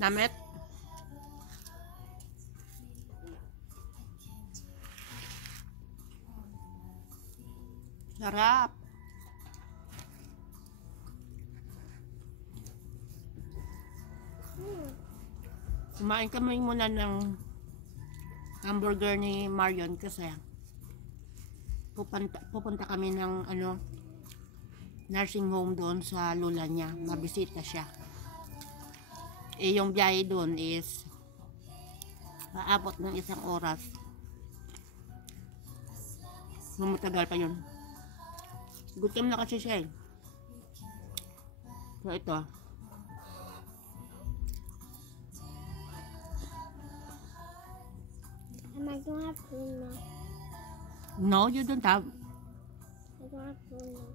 Namit. Sarap. Kumain kami muna ng hamburger ni Marion kasi pupunta kami ng nursing home doon sa lola niya. Mabisita siya. Eh, yung biyahe doon is aabot ng 1 oras. Matagal pa yun. Gutom na kasi siya eh. So, ito. Am I gonna have food now? No, you don't have. I don't have food now.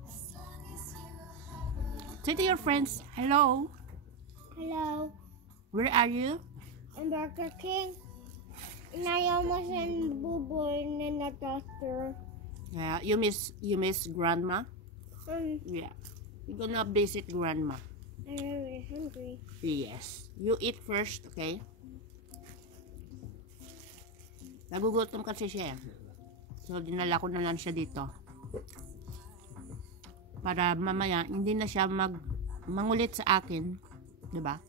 Say to your friends, hello. Hello, Where are you? I'm Burger King. And I almost in Boo-Boo in the doctor. Yeah, you miss grandma? Yeah. You're gonna visit grandma. I'm really hungry. Yes. You eat first, okay? Nagugutom kasi siya. So, dinala ko na lang siya dito. Para mamaya, hindi na siya mangulit sa akin. Diba?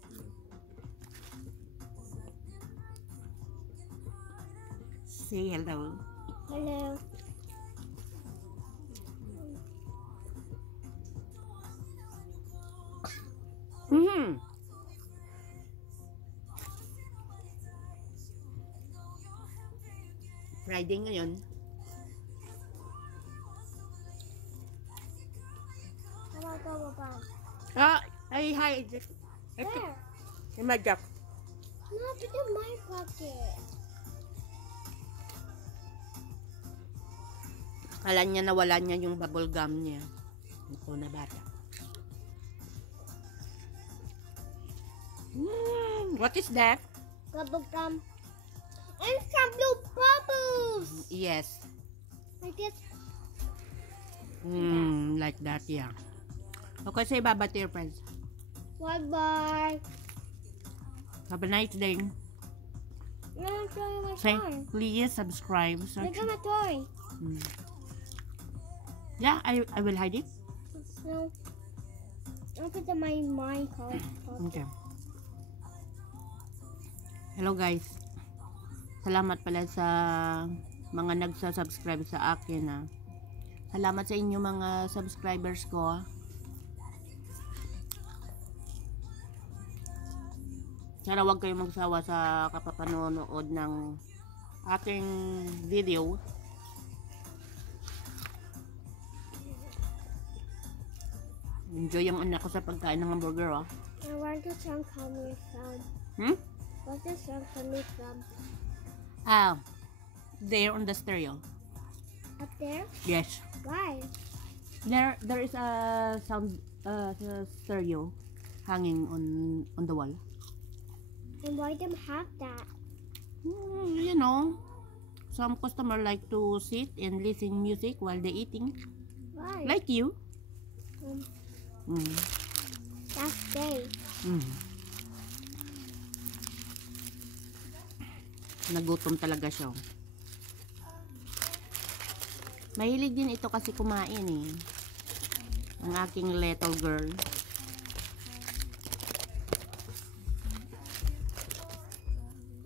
Say hello. Hello. Friday ngayon. How about go back? Hi. Ito. Where? Imadyak. No, put in my pocket. Akala niya nawala niya yung bubble gum niya. Ito na bata. What is that? Bubble gum. And some blue bubbles. Yes. Like this. Like that, yeah. Okay, say bye-bye to your friends. Bye-bye. Have a nice day. No, I'm showing my Say, toy. please subscribe. Look at my toy. Yeah, I will hide it. No. I'll put in my pocket. Okay. Hello guys. Salamat pala sa mga nagsa-subscribe sa akin. Salamat sa inyo mga subscribers ko. Sana wag kayong magsawa sa kapapanonood ng ating video. Enjoy yung anak ko sa pagkain ng hamburger. Now, where does the sound coming from? Where's the sound coming from? There on the stereo. Up there? Yes. Why? There is a sound stereo hanging on the wall. And why them have that? You know, some customer like to sit and listen music while they eating, Why? like you. That's day. Nagutom talaga siya. Mahilig din ito kasi kumain eh. Ang aking little girl.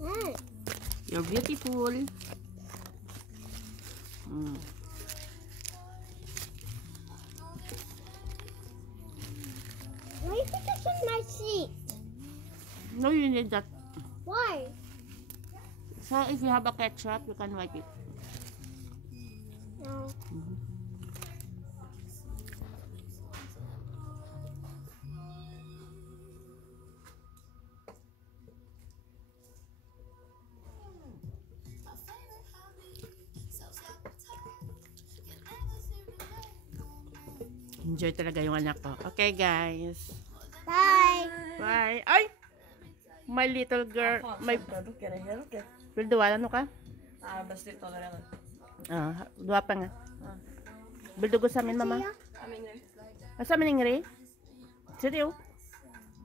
What? You're beautiful. Why you put this on my seat? No, you need that. Why? So if you have a ketchup, you can wipe it. No. Enjoy talaga yung anak ko. Okay, guys. Bye. Bye. Ay! My little girl. My... Bilduwa, ano ka? Basta ito na lang. Dua pa nga. Bildugo sa amin, mama. Sa amin ngri? Seryo?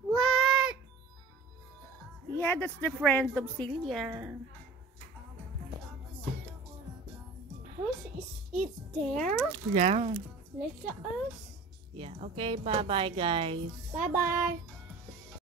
What? Yeah, that's the friend of Celia. Who's is it there? Yeah. Next to us? Yeah. Okay, bye-bye, guys. Bye bye.